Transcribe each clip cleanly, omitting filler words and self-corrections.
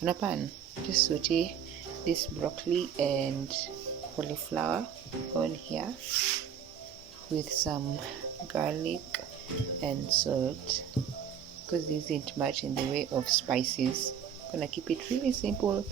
in a pan. Just saute this broccoli and cauliflower on here with some garlic and salt, because there isn't much in the way of spices. I'm gonna keep it really simple.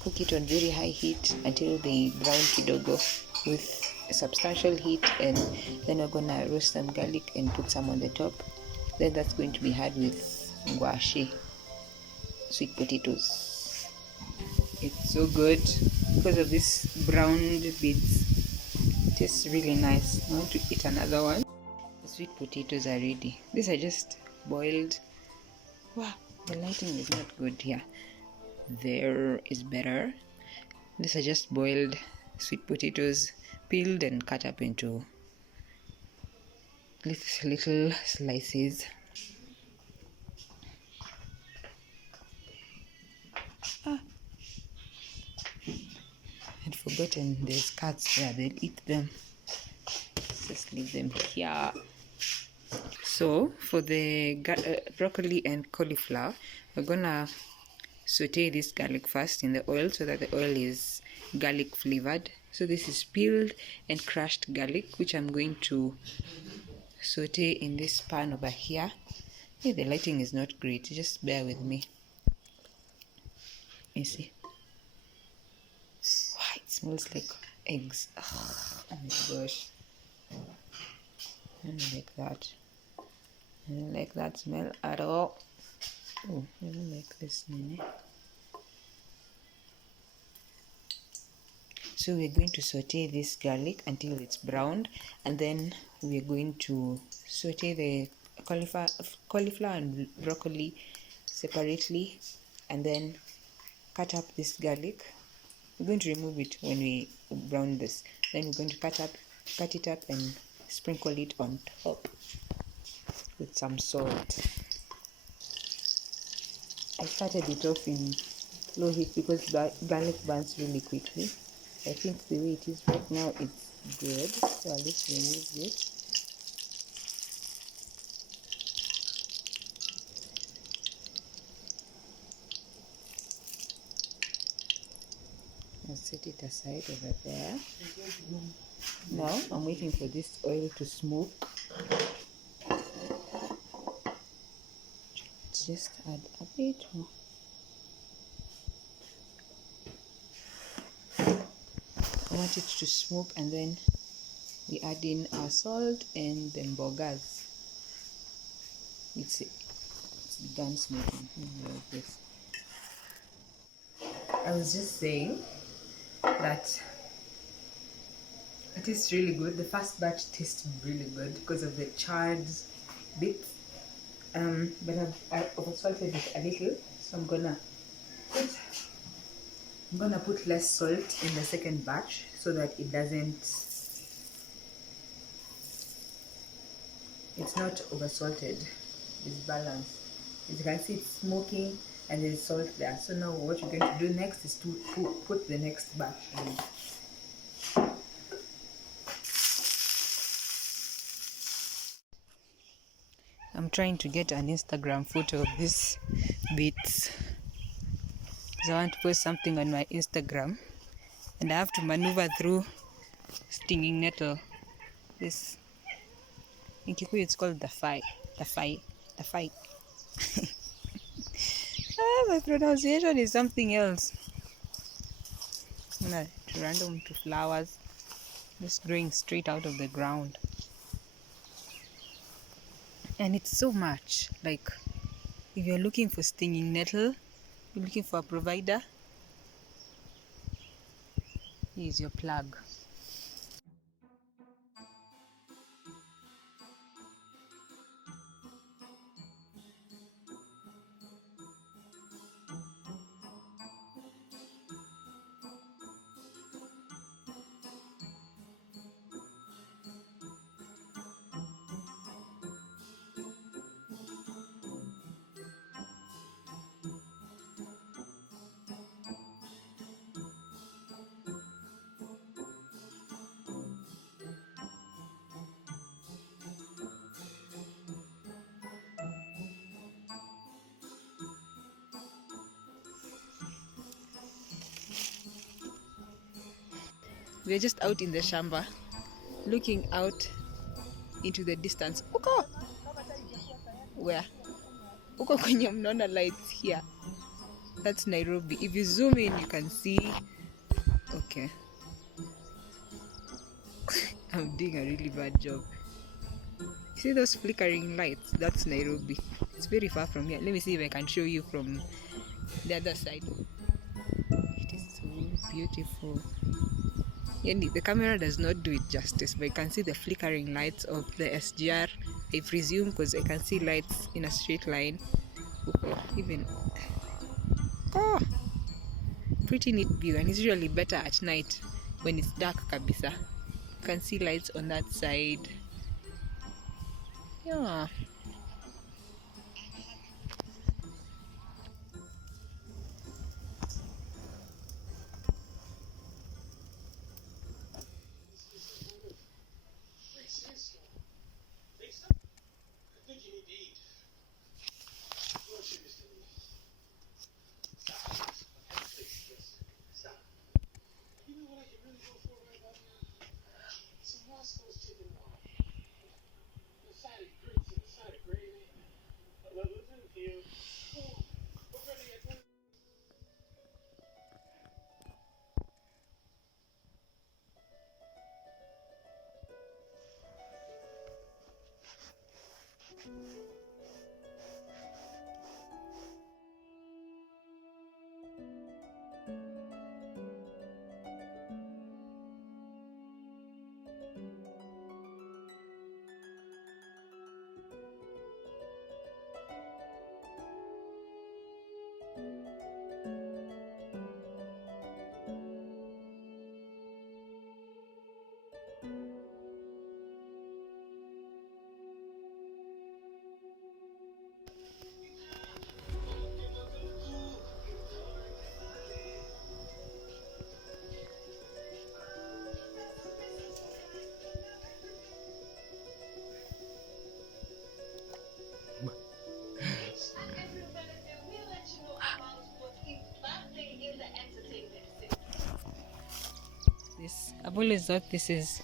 Cook it on very high heat until they brown kidogo with a substantial heat, and then we're gonna roast some garlic and put some on the top. Then that's going to be had with ngwashi, sweet potatoes. It's so good because of this browned bits. It tastes really nice. I want to eat another one. The sweet potatoes are ready. These are just boiled. Wow, the lighting is not good here. There is better. These are just boiled sweet potatoes, peeled and cut up into little slices. I'd forgotten there's cats there, they'll eat them. Let's just leave them here. So for the broccoli and cauliflower, we're gonna saute this garlic first in the oil so that the oil is garlic flavored. So this is peeled and crushed garlic, which I'm going to saute in this pan over here. Yeah, the lighting is not great, just bear with me. You see, wow, it smells like eggs. Oh my gosh, I don't like that. I don't like that smell at all. Oh, I don't like this Nene. So we're going to saute this garlic until it's browned, and then we're going to saute the cauliflower and broccoli separately, and then cut up this garlic. We're going to remove it when we brown this. Then we're going to cut it up and sprinkle it on top with some salt. I started it off in low heat because garlic burns really quickly. I think the way it is right now it's good, so I'll just remove it. I'll set it aside over there. Now I'm waiting for this oil to smoke. Just add a bit more. I want it to smoke, and then we add in our salt and the mbogas. It's begun smoking. Like this. I was just saying that it tastes really good. The first batch tastes really good because of the charred bits, but I've over-salted it a little, so I'm gonna put less salt in the second batch so that it's not over-salted, it's balanced. As you can see, it's smoking and there's salt there. So now what you're going to do next is to put the next batch in. I'm trying to get an Instagram photo of this bits, because I want to post something on my Instagram, and I have to maneuver through stinging nettle. This, in Kikuyu it's called the fai. My pronunciation is something else. Random to flowers just growing straight out of the ground, and it's so much. Like, if you're looking for stinging nettle, you're looking for a provider, here's your plug. We're just out in the shamba, looking out into the distance. Uko! Where? Uko kwenye mnaona lights here. That's Nairobi. If you zoom in, you can see. Okay. I'm doing a really bad job. You see those flickering lights? That's Nairobi. It's very far from here. Let me see if I can show you from the other side. It is so beautiful. The camera does not do it justice, but you can see the flickering lights of the SGR, I presume, because I can see lights in a straight line. Even pretty neat view, and it's usually better at night when it's dark kabisa. You can see lights on that side. Yeah. I've always thought this is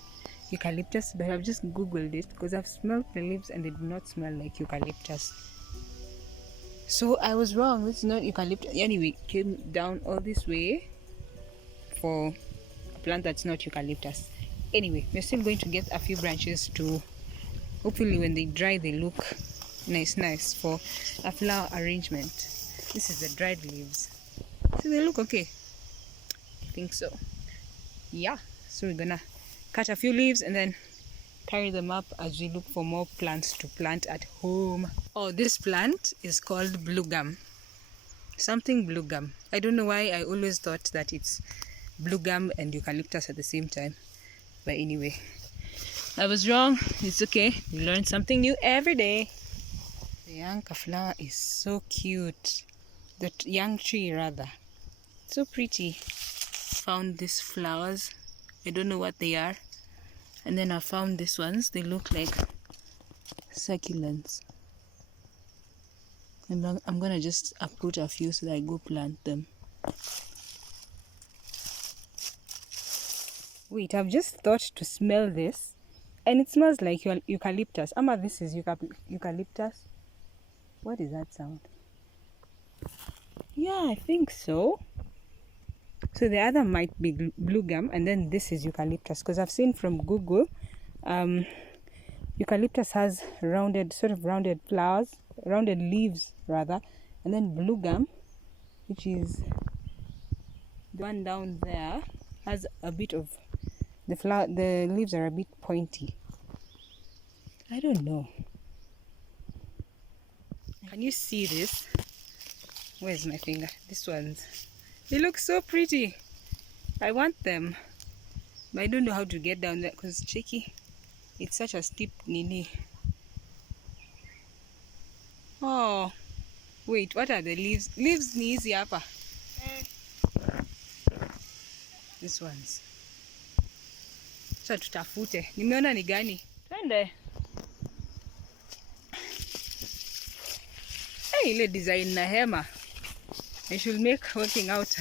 eucalyptus, but I've just googled it because I've smelled the leaves and they do not smell like eucalyptus. So I was wrong. This is not eucalyptus. Anyway, came down all this way for a plant that's not eucalyptus. Anyway, we're still going to get a few branches to, hopefully when they dry they look nice for a flower arrangement. This is the dried leaves. So they look okay. I think so. Yeah, so we're gonna cut a few leaves and then carry them up as we look for more plants to plant at home. Oh, this plant is called blue gum. Something blue gum. I don't know why I always thought that it's blue gum and eucalyptus at the same time. But anyway, I was wrong. It's okay. We learn something new every day. The young flower is so cute. The young tree rather. So pretty. Found these flowers. I don't know what they are. And then I found these ones. They look like succulents. And I'm gonna just uproot a few so that I go plant them. Wait, I've just thought to smell this, and it smells like eucalyptus. Ama, this is eucalyptus. What is that sound? Yeah, I think so. So the other might be blue gum, and then this is eucalyptus, because I've seen from Google, eucalyptus has rounded flowers, rounded leaves rather, and then blue gum, which is the one down there, has a bit of the leaves are a bit pointy. I don't know. Can you see this? Where's my finger? This one's. They look so pretty. I want them, but I don't know how to get down there because it's tricky. It's such a steep nini. Oh, wait, what are the leaves? Leaves ni hizi hapa. These ones. Sasa tutafute. Nimeona ni gani? Twende. Hey, ile design na hema. I should make working out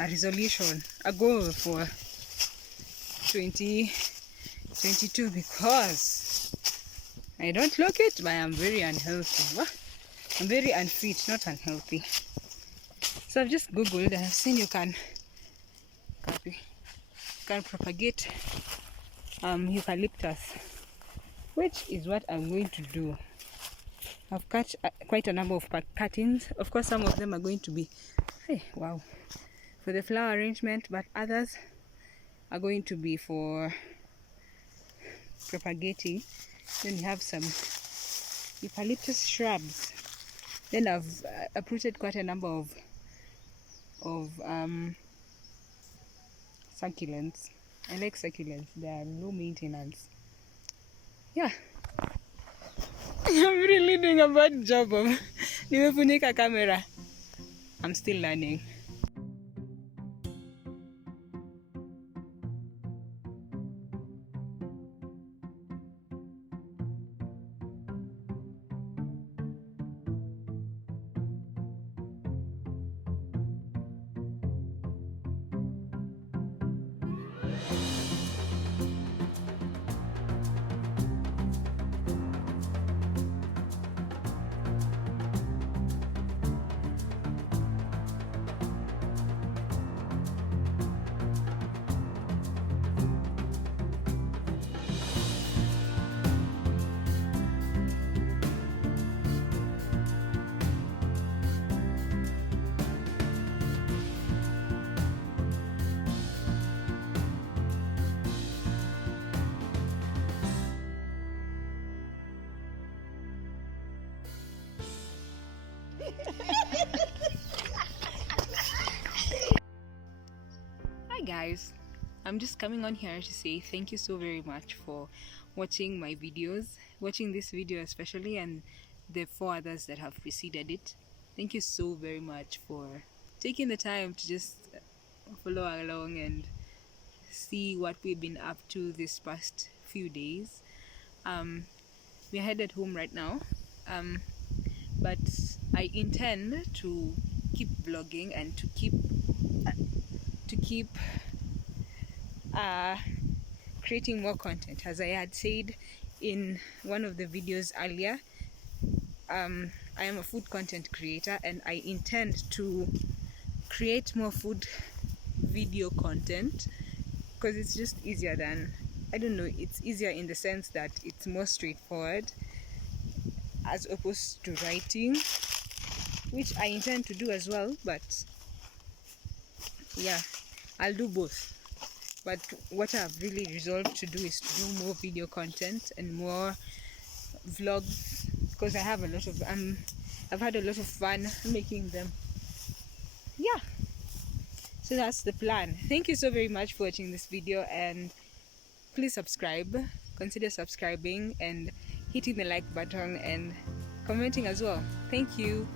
a resolution, a goal for 2022 because I don't look it, but I'm very unhealthy. What? I'm very unfit, not unhealthy. So I've just googled and I've seen you can propagate eucalyptus, which is what I'm going to do. I've cut quite a number of cuttings. Of course, some of them are going to be, hey, wow, for the flower arrangement, but others are going to be for propagating. Then we have some eucalyptus shrubs. Then I've uprooted quite a number of succulents. I like succulents. They are low maintenance. Yeah. I'm really doing a bad job of nimefunika camera. I'm still learning. Hi guys, I'm just coming on here to say thank you so very much for watching my videos, watching this video especially, and the 4 others that have preceded it. Thank you so very much for taking the time to just follow along and see what we've been up to this past few days. We're headed home right now, but I intend to keep vlogging and to keep creating more content. As I had said in one of the videos earlier, I am a food content creator and I intend to create more food video content because it's just easier than, I don't know, it's easier in the sense that it's more straightforward as opposed to writing, which I intend to do as well, but yeah, I'll do both. But what I've really resolved to do is to do more video content and more vlogs because I have a lot of I've had a lot of fun making them. Yeah, so that's the plan. Thank you so very much for watching this video, and please subscribe, consider subscribing and hitting the like button and commenting as well. Thank you.